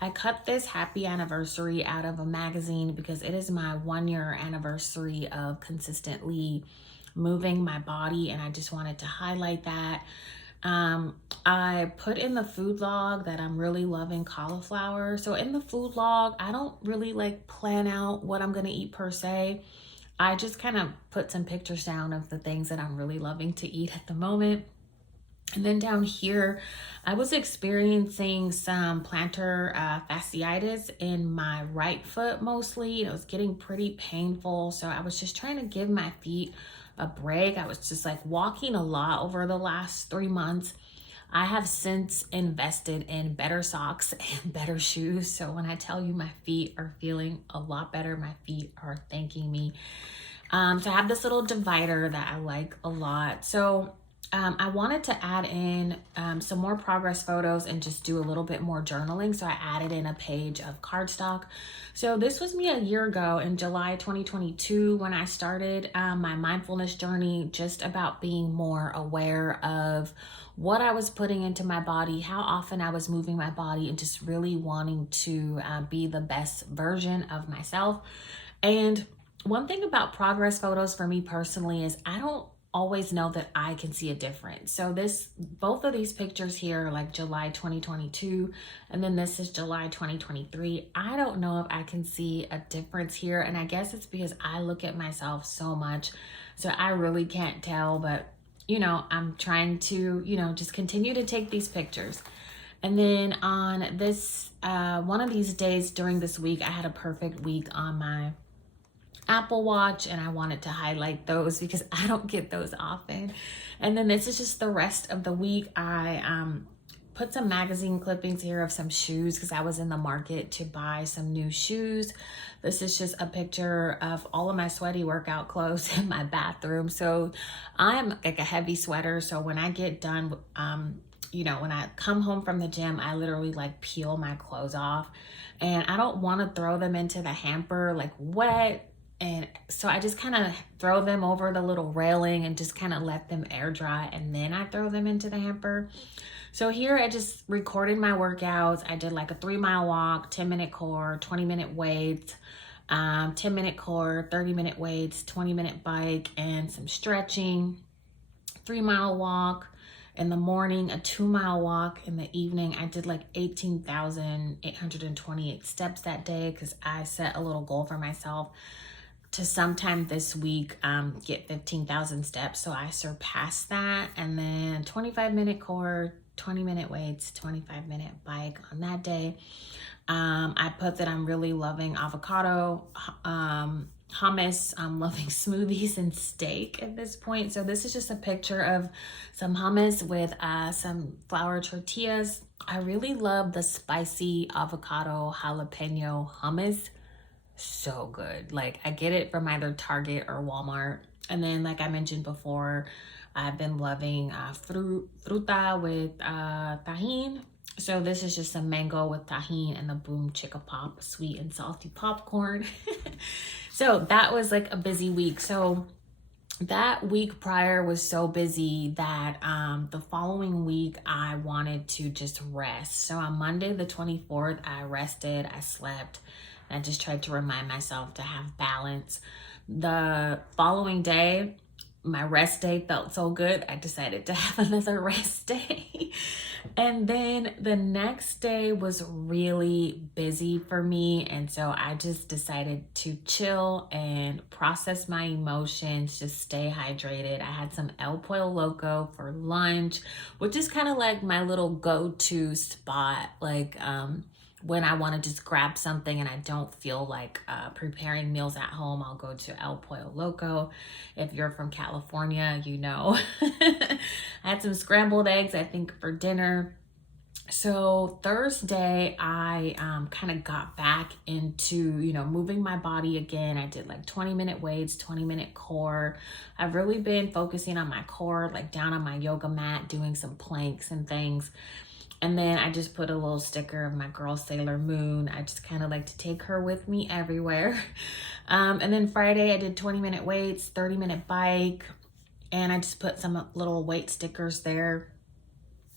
I cut this happy anniversary out of a magazine because it is my 1-year anniversary of consistently moving my body, and I just wanted to highlight that. I put in the food log that I'm really loving cauliflower. So in the food log, I don't really plan out what I'm gonna eat per se. I just kind of put some pictures down of the things that I'm really loving to eat at the moment. And then down here, I was experiencing some plantar fasciitis in my right foot mostly. It was getting pretty painful. So I was just trying to give my feet a break. I was just walking a lot over the last 3 months. I have since invested in better socks and better shoes. So when I tell you my feet are feeling a lot better, my feet are thanking me. So I have this little divider that I like a lot. So I wanted to add in some more progress photos and just do a little bit more journaling. So I added in a page of cardstock. So this was me a year ago in July 2022 when I started my mindfulness journey, just about being more aware of what I was putting into my body, how often I was moving my body, and just really wanting to be the best version of myself. And one thing about progress photos for me personally is I don't always know that I can see a difference. So both of these pictures here are July 2022, and then this is July 2023. I don't know if I can see a difference here, and I guess it's because I look at myself so much, so I really can't tell. But I'm trying to just continue to take these pictures. And then on this one of these days during this week, I had a perfect week on my Apple Watch, and I wanted to highlight those because I don't get those often. And then this is just the rest of the week. I put some magazine clippings here of some shoes because I was in the market to buy some new shoes. This is just a picture of all of my sweaty workout clothes in my bathroom. So I'm like a heavy sweater. So when I get done, you know, when I come home from the gym, I literally like peel my clothes off, and I don't want to throw them into the hamper like wet. And so I just kind of throw them over the little railing and just kind of let them air dry, and then I throw them into the hamper. So here I just recorded my workouts. I did like a 3-mile walk, 10-minute core, 20-minute weights, 10-minute core, 30-minute weights, 20-minute bike, and some stretching. 3-mile walk in the morning, a 2-mile walk in the evening. I did like 18,828 steps that day because I set a little goal for myself to sometime this week get 15,000 steps. So I surpassed that. And then 25-minute core, 20-minute weights, 25-minute bike on that day. I put that I'm really loving avocado, hummus. I'm loving smoothies and steak at this point. So this is just a picture of some hummus with some flour tortillas. I really love the spicy avocado jalapeno hummus. So good. Like I get it from either Target or Walmart. And then like I mentioned before, I've been loving fruta with tahini. So this is just some mango with tahini and the Boom Chicka Pop sweet and salty popcorn. So that was like a busy week. So that week prior was so busy that the following week I wanted to just rest. So on Monday the 24th, I rested, I slept. I just tried to remind myself to have balance. The following day, my rest day felt so good, I decided to have another rest day. And then the next day was really busy for me. And so I just decided to chill and process my emotions, just stay hydrated. I had some El Pollo Loco for lunch, which is kind of like my little go-to spot. Like, when I want to just grab something and I don't feel like preparing meals at home, I'll go to El Pollo Loco. If you're from California, you know. I had some scrambled eggs, I think, for dinner. So Thursday, I kind of got back into, you know, moving my body again. I did like 20-minute weights, 20-minute core. I've really been focusing on my core, like down on my yoga mat, doing some planks and things. And then I just put a little sticker of my girl Sailor Moon. I just kind of like to take her with me everywhere. And then Friday I did 20-minute weights, 30-minute bike, and I just put some little weight stickers there.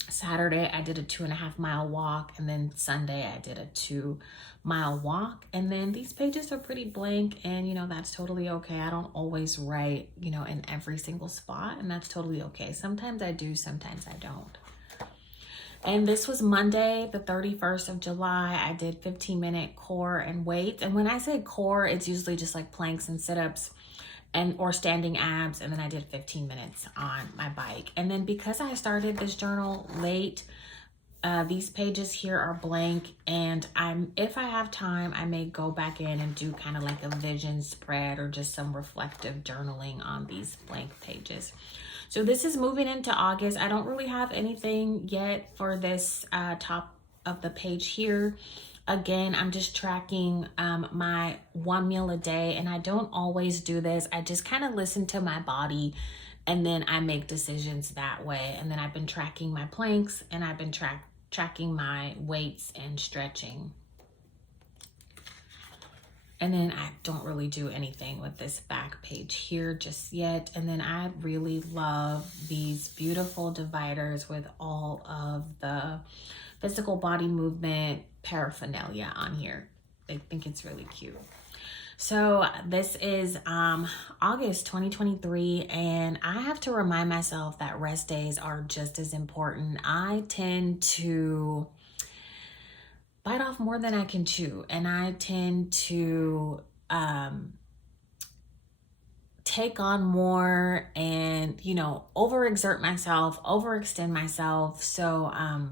Saturday I did a 2.5-mile walk, and then Sunday I did a 2-mile walk. And then these pages are pretty blank, and you know, that's totally okay. I don't always write, you know, in every single spot, and that's totally okay. Sometimes I do, sometimes I don't. And this was Monday, the 31st of July. I did 15-minute core and weights. And when I say core, it's usually just like planks and sit-ups and or standing abs. And then I did 15 minutes on my bike. And then because I started this journal late, these pages here are blank. And if I have time, I may go back in and do kind of like a vision spread or just some reflective journaling on these blank pages. So this is moving into August. I don't really have anything yet for this top of the page here. Again, I'm just tracking my 1 meal a day, and I don't always do this. I just kind of listen to my body, and then I make decisions that way. And then I've been tracking my planks, and I've been tracking my weights and stretching. And then I don't really do anything with this back page here just yet. And then I really love these beautiful dividers with all of the physical body movement paraphernalia on here. I think it's really cute. So this is August 2023, and I have to remind myself that rest days are just as important. I tend to bite off more than I can chew, and I tend to take on more and, you know, overexert myself, overextend myself. So I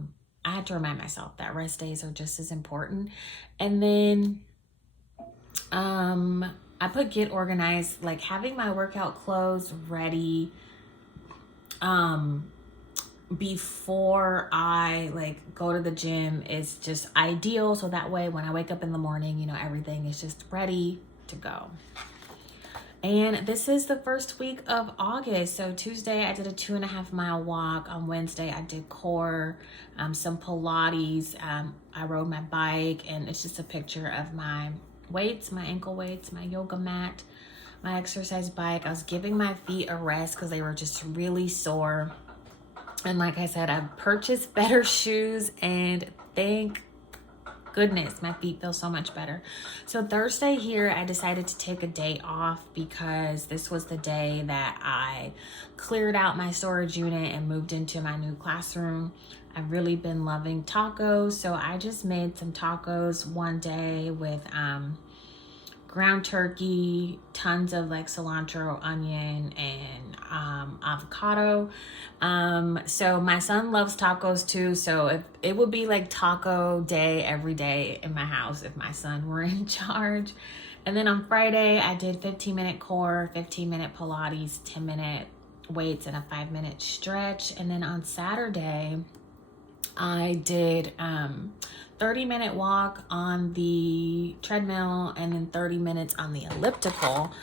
had to remind myself that rest days are just as important. And then I put get organized, like having my workout clothes ready before I like go to the gym is just ideal. So that way when I wake up in the morning, you know, everything is just ready to go. And this is the first week of August. So Tuesday I did a 2.5 mile walk. On Wednesday I did core, some Pilates. I rode my bike, and it's just a picture of my weights, my ankle weights, my yoga mat, my exercise bike. I was giving my feet a rest because they were just really sore. And like I said, I purchased better shoes, and thank goodness my feet feel so much better. So Thursday here I decided to take a day off because this was the day that I cleared out my storage unit and moved into my new classroom. I've really been loving tacos, so I just made some tacos one day with ground turkey, tons of like cilantro, onion, and avocado. So my son loves tacos too. So if it would be like taco day every day in my house if my son were in charge. And then on Friday, I did 15-minute core, 15-minute Pilates, 10-minute weights, and a 5-minute stretch. And then on Saturday, I did 30-minute walk on the treadmill and then 30 minutes on the elliptical.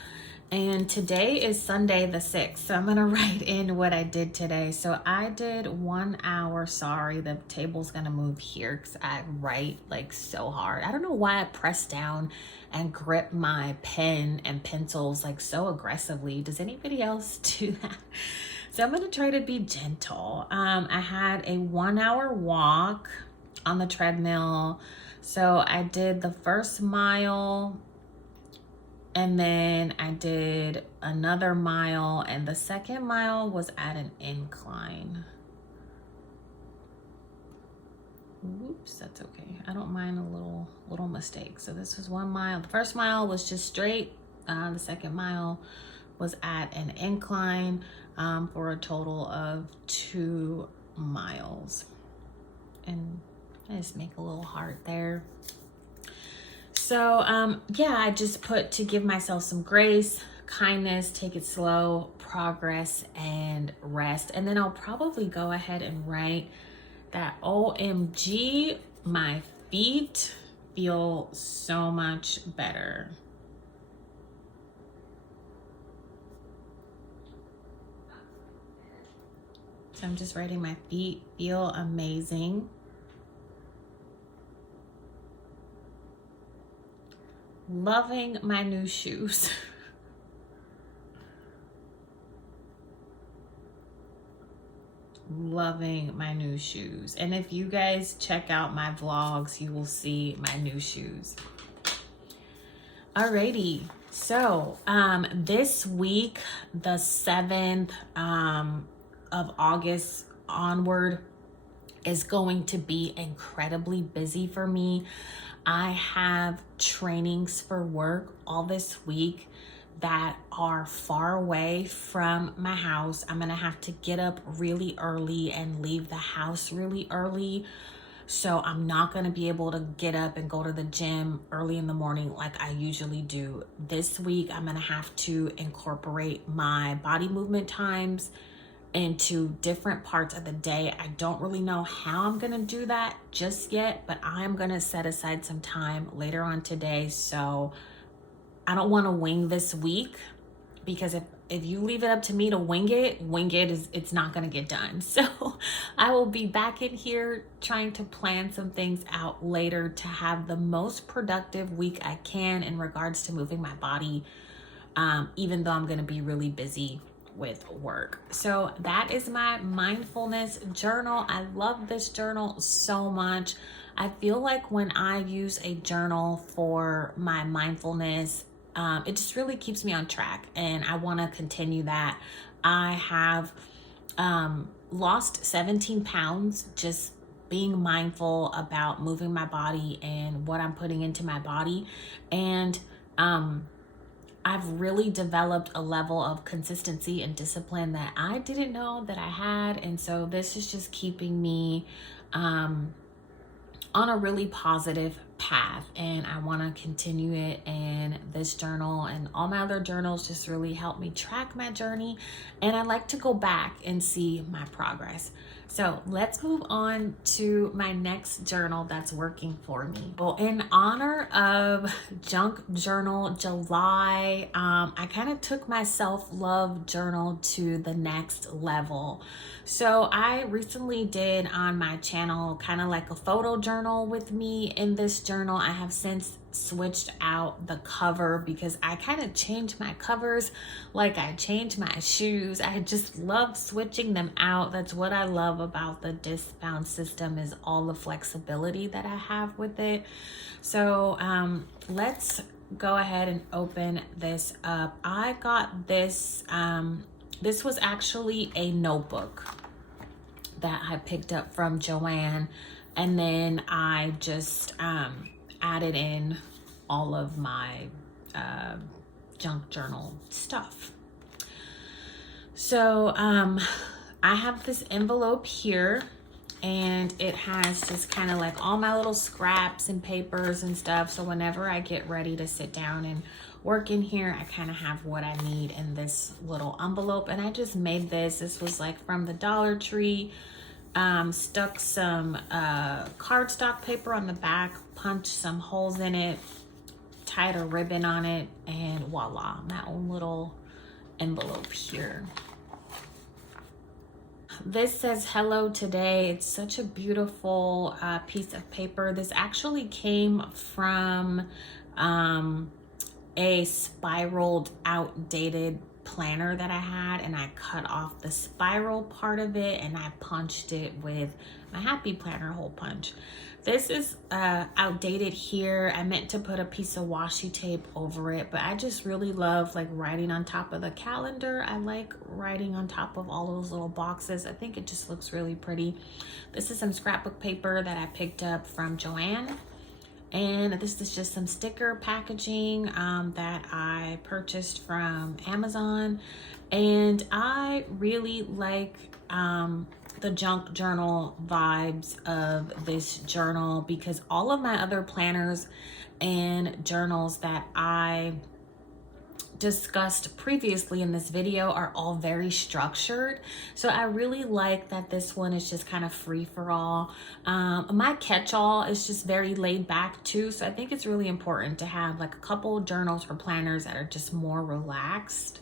And today is Sunday the 6th, so I'm gonna write in what I did today. So I did 1 hour, sorry, the table's gonna move here because I write like so hard. I don't know why I press down and grip my pen and pencils like so aggressively. Does anybody else do that? So I'm gonna try to be gentle. I had a 1 hour walk on the treadmill. So I did the first mile, and then I did another mile, and the second mile was at an incline. Oops, that's okay. I don't mind a little mistake. So this was 1 mile. The first mile was just straight. The second mile was at an incline, for a total of 2 miles. And I just make a little heart there. So yeah, I just put to give myself some grace, kindness, take it slow, progress, and rest. And then I'll probably go ahead and write that OMG, my feet feel so much better. So I'm just writing my feet feel amazing. Loving my new shoes. Loving my new shoes. And if you guys check out my vlogs, you will see my new shoes. Alrighty. So this week, the 7th of August onward, is going to be incredibly busy for me. I have trainings for work all this week that are far away from my house. I'm gonna have to get up really early and leave the house really early. So I'm not gonna be able to get up and go to the gym early in the morning like I usually do. This week, I'm gonna have to incorporate my body movement times into different parts of the day. I don't really know how I'm gonna do that just yet, but I'm gonna set aside some time later on today. So I don't want to wing this week, because if you leave it up to me to wing it, it's not gonna get done. So I will be back in here trying to plan some things out later to have the most productive week I can in regards to moving my body, even though I'm gonna be really busy with work. So that is my mindfulness journal. I love this journal so much. I feel like when I use a journal for my mindfulness, it just really keeps me on track, and I want to continue that. I have lost 17 pounds just being mindful about moving my body and what I'm putting into my body. And I've really developed a level of consistency and discipline that I didn't know that I had. And so this is just keeping me on a really positive path, and I want to continue it. And this journal and all my other journals just really help me track my journey, and I like to go back and see my progress. So let's move on to my next journal that's working for me. Well, in honor of Junk Journal July, I kind of took my self-love journal to the next level. So I recently did on my channel kind of like a photo journal with me. In this journal, I have since switched out the cover because I kind of changed my covers like I changed my shoes. I just love switching them out. That's what I love about the disc bound system, is all the flexibility that I have with it. So let's go ahead and open this up. I got this, this was actually a notebook that I picked up from Joann, and then I just added in all of my junk journal stuff. So I have this envelope here, and it has just kind of like all my little scraps and papers and stuff. So whenever I get ready to sit down and work in here, I kind of have what I need in this little envelope. And I just made this was like from the Dollar Tree. Stuck some cardstock paper on the back, punched some holes in it, tied a ribbon on it, and voila, my own little envelope here. This says hello today. It's such a beautiful piece of paper. This actually came from a spiraled, outdated planner that I had, and I cut off the spiral part of it and I punched it with my Happy Planner hole punch. This is outdated here. I meant to put a piece of washi tape over it, but I just really love like writing on top of the calendar. I like writing on top of all those little boxes. I think it just looks really pretty. This is some scrapbook paper that I picked up from Joann. And this is just some sticker packaging that I purchased from Amazon. And I really like the junk journal vibes of this journal, because all of my other planners and journals that I discussed previously in this video are all very structured. So I really like that this one is just kind of free for all. My catch-all is just very laid back too. So I think it's really important to have like a couple journals or planners that are just more relaxed.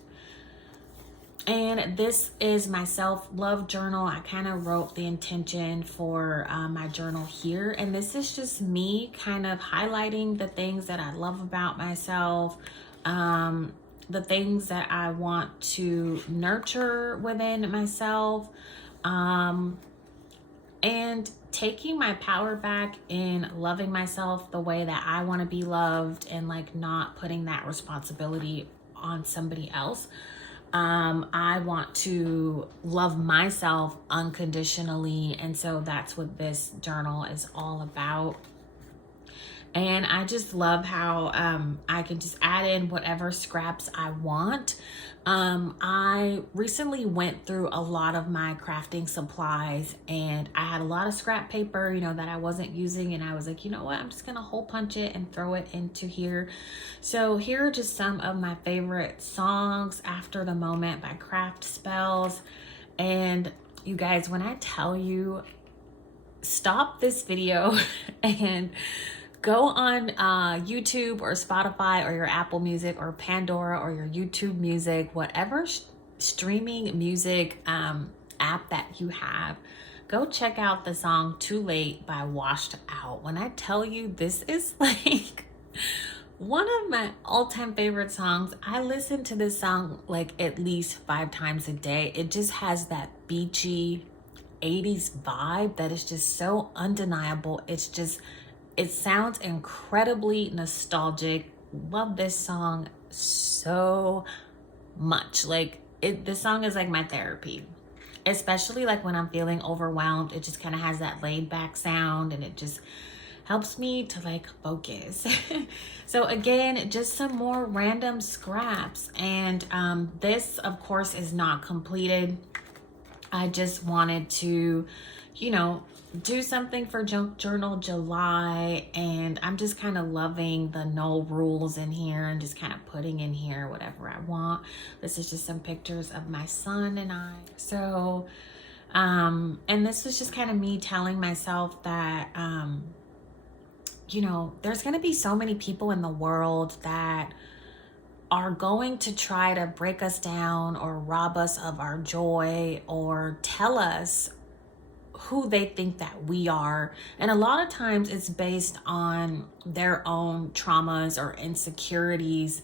And this is my self-love journal. I kind of wrote the intention for my journal here. And this is just me kind of highlighting the things that I love about myself, the things that I want to nurture within myself, and taking my power back in loving myself the way that I want to be loved, and like not putting that responsibility on somebody else. I want to love myself unconditionally, and so that's what this journal is all about. And I just love how I can just add in whatever scraps I want. I recently went through a lot of my crafting supplies, and I had a lot of scrap paper, you know, that I wasn't using. And I was like, you know what, I'm just gonna hole punch it and throw it into here. So here are just some of my favorite songs: After the Moment by Craft Spells. And you guys, when I tell you, stop this video and go on YouTube or Spotify or your Apple Music or Pandora or your YouTube Music, whatever streaming music app that you have. Go check out the song Too Late by Washed Out. When I tell you, this is like one of my all-time favorite songs. I listen to this song like at least 5 times a day. It just has that beachy 80s vibe that is just so undeniable. It sounds incredibly nostalgic. Love this song so much. Like this song is like my therapy, especially like when I'm feeling overwhelmed. It just kind of has that laid back sound, and it just helps me to like focus. So again, just some more random scraps. And this of course is not completed. I just wanted to, you know, do something for Junk Journal July, and I'm just kind of loving the no rules in here and just kind of putting in here whatever I want. This is just some pictures of my son and I. So And this was just kind of me telling myself that, you know, there's going to be so many people in the world that are going to try to break us down or rob us of our joy or tell us who they think that we are. And a lot of times it's based on their own traumas or insecurities.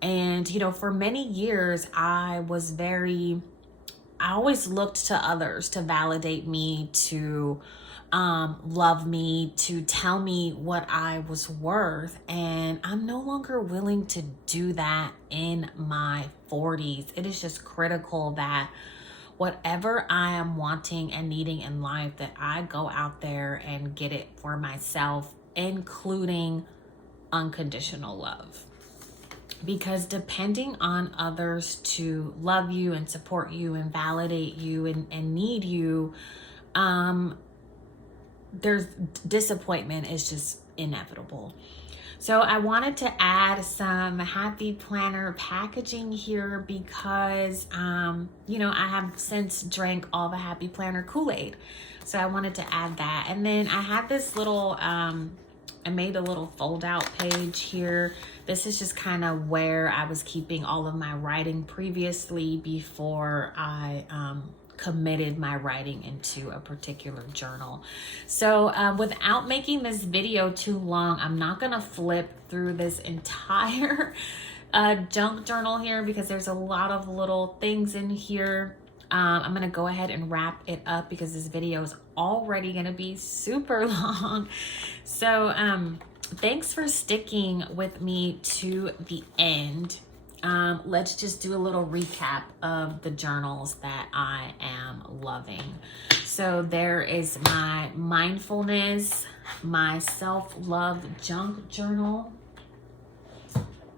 And, you know, for many years, I always looked to others to validate me, to love me, to tell me what I was worth. And I'm no longer willing to do that in my 40s. It is just critical that whatever I am wanting and needing in life, that I go out there and get it for myself, including unconditional love. Because depending on others to love you and support you and validate you and need you, there's disappointment is just inevitable. So I wanted to add some Happy Planner packaging here because, you know, I have since drank all the Happy Planner Kool-Aid. So I wanted to add that. And then I had this little, I made a little fold out page here. This is just kind of where I was keeping all of my writing previously before I, committed my writing into a particular journal. So without making this video too long, I'm not gonna flip through this entire junk journal here because there's a lot of little things in here. I'm gonna go ahead and wrap it up because this video is already gonna be super long. So thanks for sticking with me to the end. Let's just do a little recap of the journals that I am loving. So there is my mindfulness, my self-love junk journal.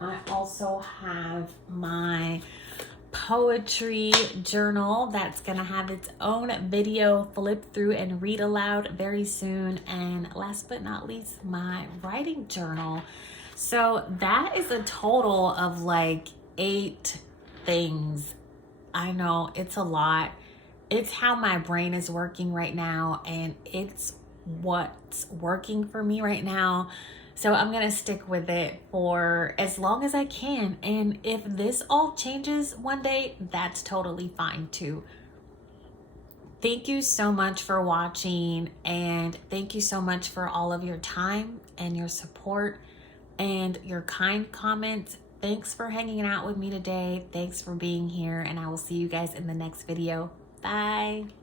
I also have my poetry journal that's gonna have its own video flip through and read aloud very soon. And last but not least, my writing journal. So that is a total of like 8 things. I know it's a lot. It's how my brain is working right now, and it's what's working for me right now. So I'm gonna stick with it for as long as I can. And if this all changes one day, that's totally fine too. Thank you so much for watching, and thank you so much for all of your time and your support and your kind comments. Thanks for hanging out with me today. Thanks for being here, and I will see you guys in the next video. Bye.